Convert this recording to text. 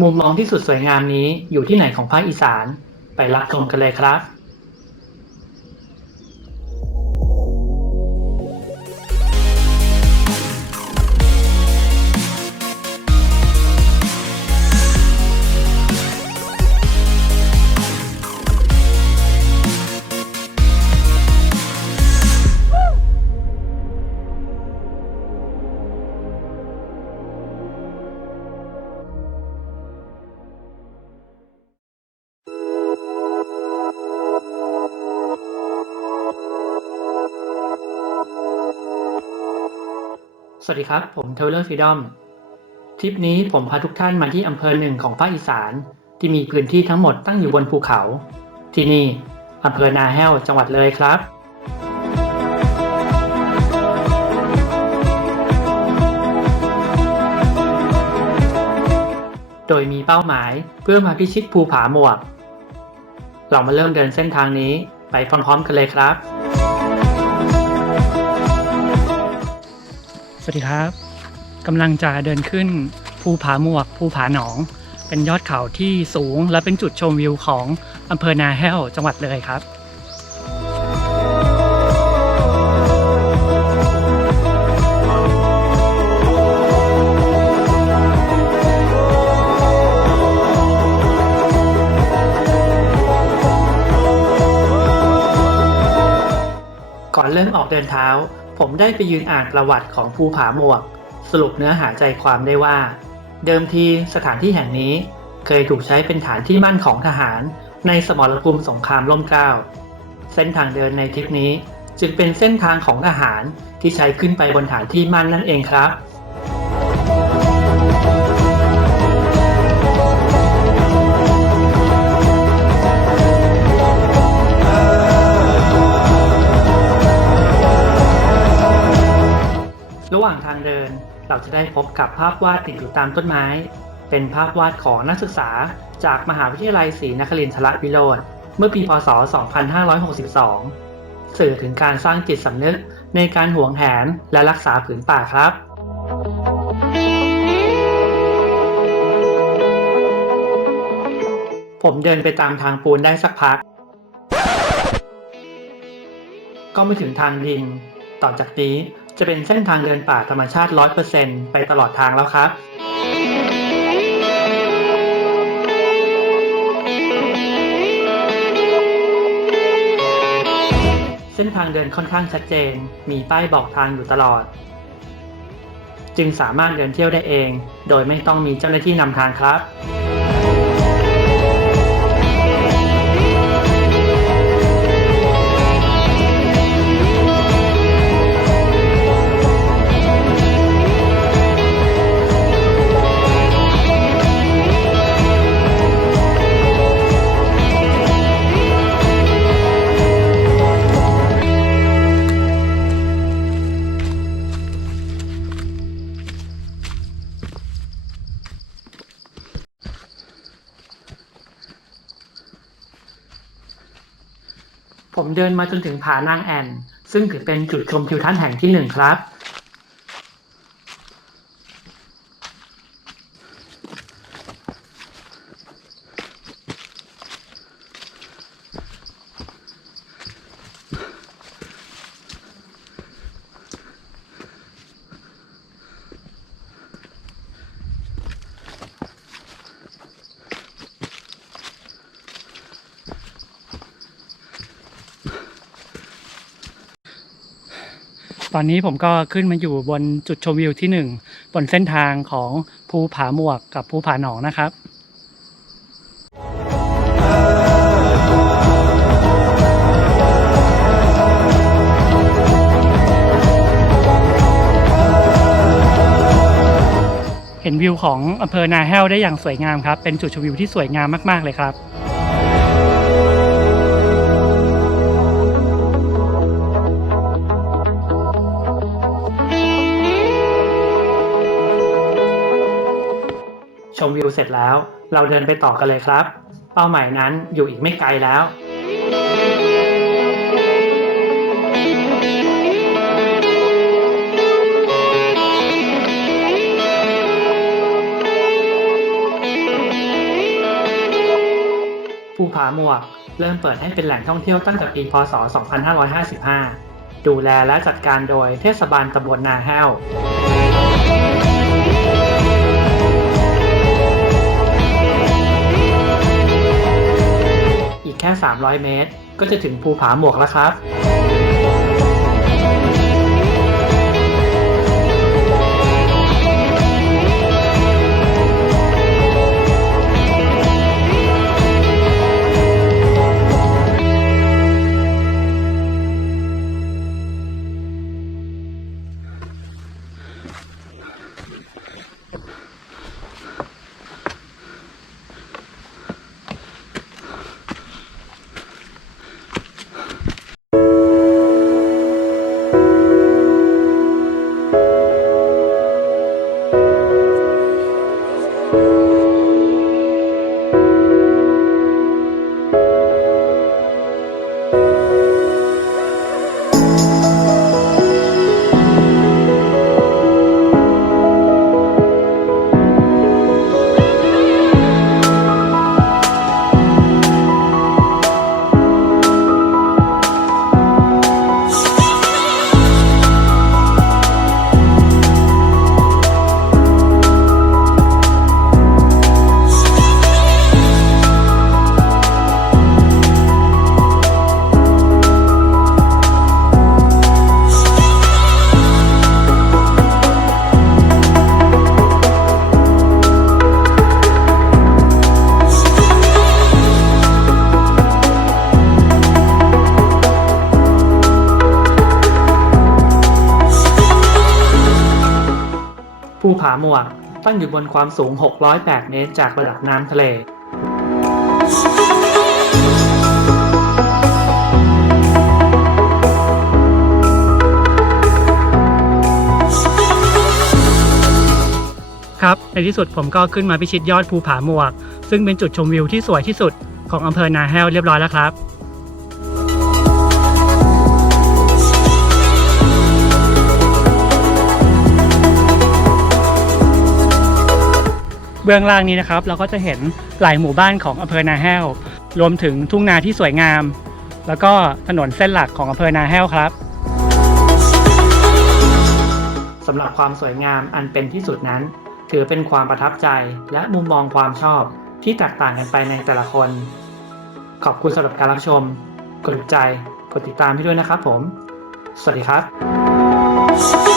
มุมมองที่สุดสวยงามนี้อยู่ที่ไหนของภาคอีสาน ไปรับชมกันเลยครับ สวัสดีครับ ผมเทเลอร์ฟีดอมทริปนี้ผมพาทุกท่านมาที่อำเภอหนึ่งของภาคอีสาน ที่มีพื้นที่ทั้งหมดตั้งอยู่บนภูเขา ที่นี่อำเภอนาแห้วจังหวัดเลยครับ โดยมีเป้าหมายเพื่อมาพิชิตภูผาหมวก เรามาเริ่มเดินเส้นทางนี้ไปพร้อมๆกันเลยครับ สวัสดีครับกำลังจะเดินขึ้นภูผาหมวกภูผาหนอง เป็นยอดเขาที่สูงและเป็นจุดชมวิวของอำเภอนาแห้วจังหวัดเลยครับก่อนเริ่มออกเดินเท้า ผมได้ไปยืนอ่านประวัติของภูผาหมวก สรุปเนื้อหาใจความได้ว่า เดิมทีสถานที่แห่งนี้เคยถูกใช้เป็นฐานที่มั่นของทหาร ในสมรภูมิสงครามล่มเกล้าเส้นทางเดินในทริปนี้ จึงเป็นเส้นทางของทหารที่ใช้ขึ้นไปบนฐานที่มั่นนั่นเองครับ เราจะได้พบกับภาพวาดติดอยู่ตามต้นไม้ เป็นภาพวาดของนักศึกษา จากมหาวิทยาลัยศรีนครินทรวิโรธเมื่อปีพศ 2562 สื่อถึงการสร้างจิตสำนึกในการหวงแหนและรักษาผืนป่าครับผมเดินไปตามทางปูนได้สักพัก ก็ไม่ถึงทางดิน ต่อจากนี้ จะเป็นเส้นทางเดินป่าธรรมชาติ 100%ไปตลอดทางแล้วครับเส้นทางเดินค่อนข้างชัดเจน มีป้ายบอกทางอยู่ตลอด จึงสามารถเดินเที่ยวได้เอง โดยไม่ต้องมีเจ้าหน้าที่นำทางครับ ผมเดินมาจนถึงผานางแอ่นซึ่งถือเป็นจุดชมทิวทัศน์แห่งที่หนึ่งครับ ตอนนี้ผมก็ขึ้นมาอยู่บนจุดชมวิวที่หนึ่งบนเส้นทางของภูผาหมวกกับภูผาหนองนะครับเห็นวิวของอำเภอนาแห้วได้อย่างสวยงามครับ เป็นจุดชมวิวที่สวยงามมาก ๆ เลยครับ มวิวเสร็จแล้ว เราเดินไปต่อกันเลยครับ เป้าหมายนั้นอยู่อีกไม่ไกลแล้วภูผาหมวกเริ่มเปิดให้เป็นแหล่งท่องเที่ยวตั้งแต่ปี พศ 2555 ดูแลและจัดการโดยเทศบาลตำบลนาแห้ว 100 เมตร ก็จะถึงภูผาหมวกแล้วครับ ผาหมวก ตั้งอยู่บนความสูง 608 เมตรจากระดับน้ำทะเล ครับ ในที่สุดผมก็ขึ้นมาพิชิตยอดภูผาหมวก ซึ่งเป็นจุดชมวิวที่สวยที่สุดของอำเภอนาแห้วเรียบร้อยแล้วครับ เบื้องล่างนี้นะครับ เราก็จะเห็นหลายหมู่บ้านของอำเภอนาแห้ว รวมถึงทุ่งนาที่สวยงาม แล้วก็ถนนเส้นหลักของอำเภอนาแห้วครับสำหรับความสวยงามอันเป็นที่สุดนั้น ถือเป็นความประทับใจและมุมมองความชอบที่แตกต่างกันไปในแต่ละคน ขอบคุณสำหรับการรับชม กดถูกใจ กดติดตามให้ด้วยนะครับผม สวัสดีครับ